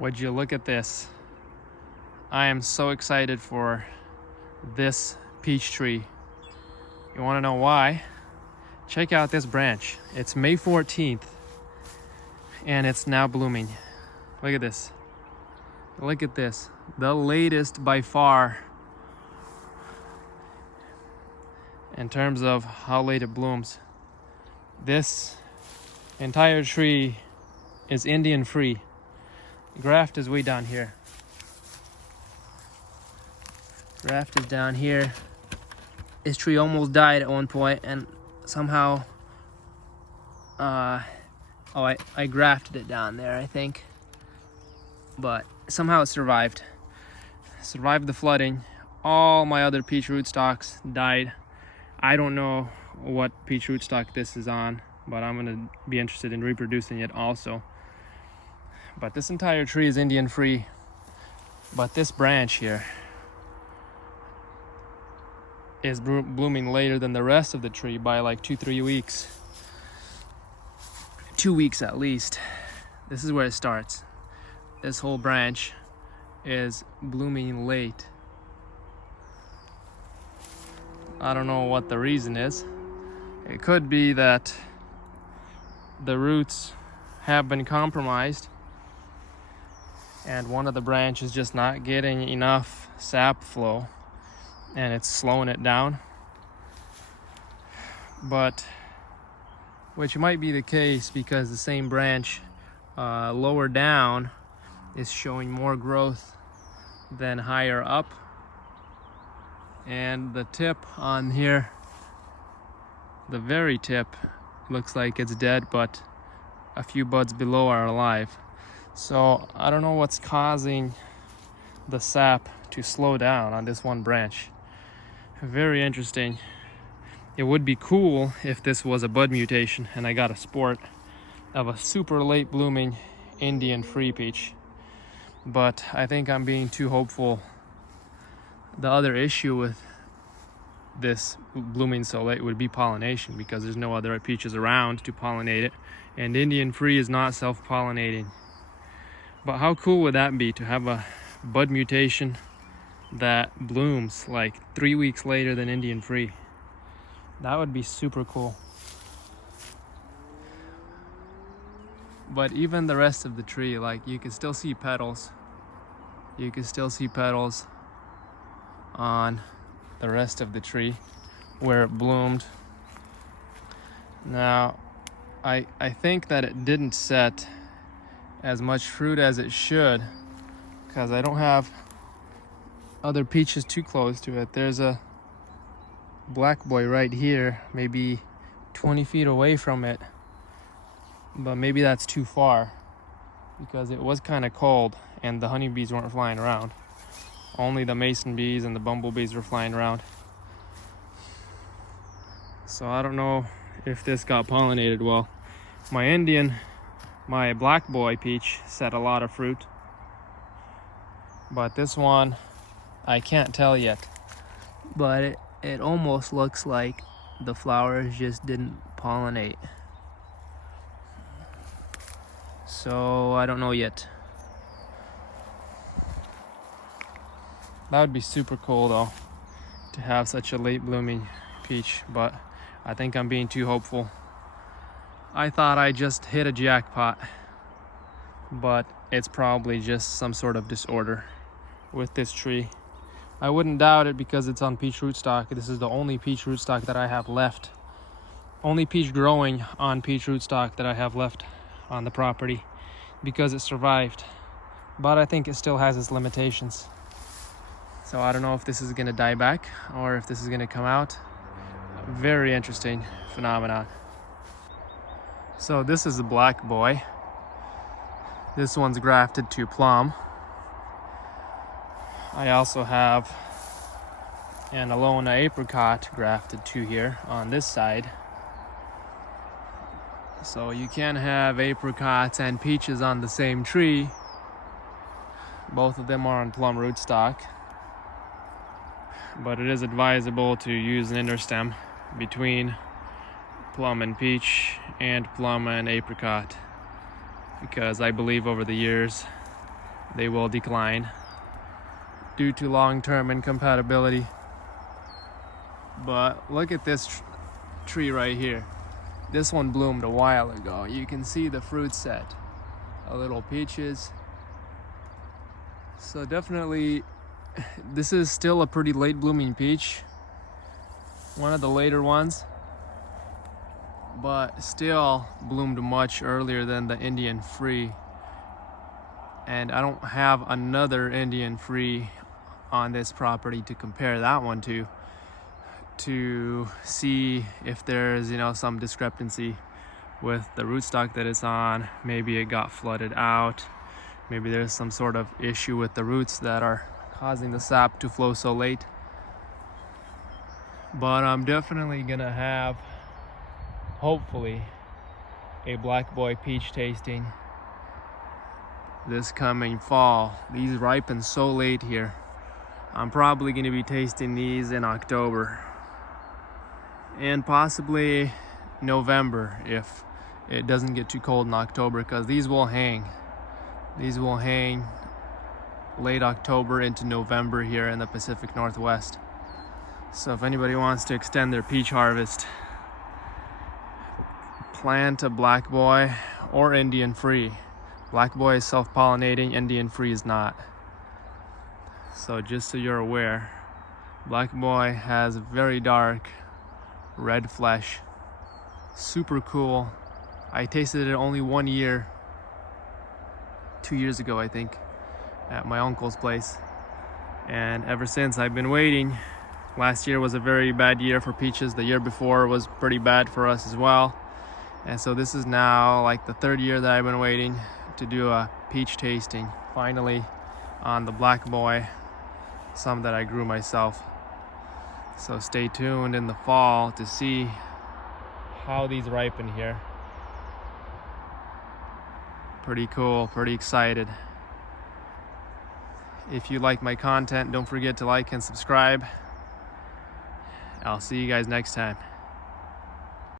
Would you look at this? I am so excited for this peach tree. You want to know why? Check out this branch. It's May 14th and it's now blooming. Look at this. Look at this. The latest by far in terms of how late it blooms. This entire tree is Indian free. Graft is way down here. Graft is down here. This tree almost died at one point, and somehow, I grafted it down there, I think. But somehow it survived. Survived the flooding. All my other peach rootstocks died. I don't know what peach rootstock this is on, but I'm gonna be interested in reproducing it also. But this entire tree is Indian free. But this branch here is blooming later than the rest of the tree by like 2-3 weeks. 2 weeks at least. This is where it starts. This whole branch is blooming late. I don't know what the reason is. It could be that the roots have been compromised and one of the branches is just not getting enough sap flow and it's slowing it down. But which might be the case because the same branch lower down is showing more growth than higher up, and the tip on here, the very tip, looks like it's dead, but a few buds below are alive. So I don't know what's causing the sap to slow down on this one branch. Very interesting. It would be cool if this was a bud mutation and I got a sport of a super late blooming Indian free peach. But I think I'm being too hopeful. The other issue with this blooming so late would be pollination, because there's no other peaches around to pollinate it, and Indian free is not self-pollinating. But how cool would that be to have a bud mutation that blooms like 3 weeks later than Indian free? That would be super cool. But even the rest of the tree, like, you can still see petals. You can still see petals on the rest of the tree where it bloomed. Now, I think that it didn't set as much fruit as it should because I don't have other peaches too close to it. There's a black boy right here, maybe 20 feet away from it, but maybe that's too far because it was kind of cold and the honeybees weren't flying around. Only the mason bees and the bumblebees were flying around. So I don't know if this got pollinated well. My black boy peach set a lot of fruit, but this one I can't tell yet. But it almost looks like the flowers just didn't pollinate. So I don't know yet. That would be super cool though, to have such a late blooming peach, but I think I'm being too hopeful. I thought I just hit a jackpot, but it's probably just some sort of disorder with this tree. I wouldn't doubt it because it's on peach rootstock. This is the only peach rootstock that I have left. Only peach growing on peach rootstock that I have left on the property because it survived. But I think it still has its limitations. So I don't know if this is gonna die back or if this is gonna come out. Very interesting phenomenon. So this is a black boy. This one's grafted to plum. I also have an Alona apricot grafted to here on this side. So you can have apricots and peaches on the same tree. Both of them are on plum rootstock. But it is advisable to use an interstem between plum and peach and plum and apricot, because I believe over the years they will decline due to long-term incompatibility. But look at this tree right here. This one bloomed a while ago. You can see the fruit set, a little peaches. So definitely, this is still a pretty late blooming peach, one of the later ones, but still bloomed much earlier than the Indian Free. And I don't have another Indian Free on this property to compare that one to see if there's, you know, some discrepancy with the rootstock that it's on. Maybe it got flooded out. Maybe there's some sort of issue with the roots that are causing the sap to flow so late. But I'm definitely gonna have, hopefully, a Black Boy peach tasting this coming fall. These ripen so late here. I'm probably gonna be tasting these in October and possibly November if it doesn't get too cold in October, because these will hang. These will hang late October into November here in the Pacific Northwest. So if anybody wants to extend their peach harvest, plant a Black Boy or Indian Free. Black Boy is self-pollinating, Indian Free is not. So just so you're aware, Black Boy has very dark red flesh, super cool. I tasted it only 1 year, 2 years ago I think, at my uncle's place, and ever since I've been waiting. Last year was a very bad year for peaches. The year before was pretty bad for us as well, and so this is now like the third year that I've been waiting to do a peach tasting, finally on the Black Boy, some that I grew myself. So stay tuned in the fall to see how these ripen here. Pretty cool, pretty excited. If you like my content, don't forget to like and subscribe. I'll see you guys next time.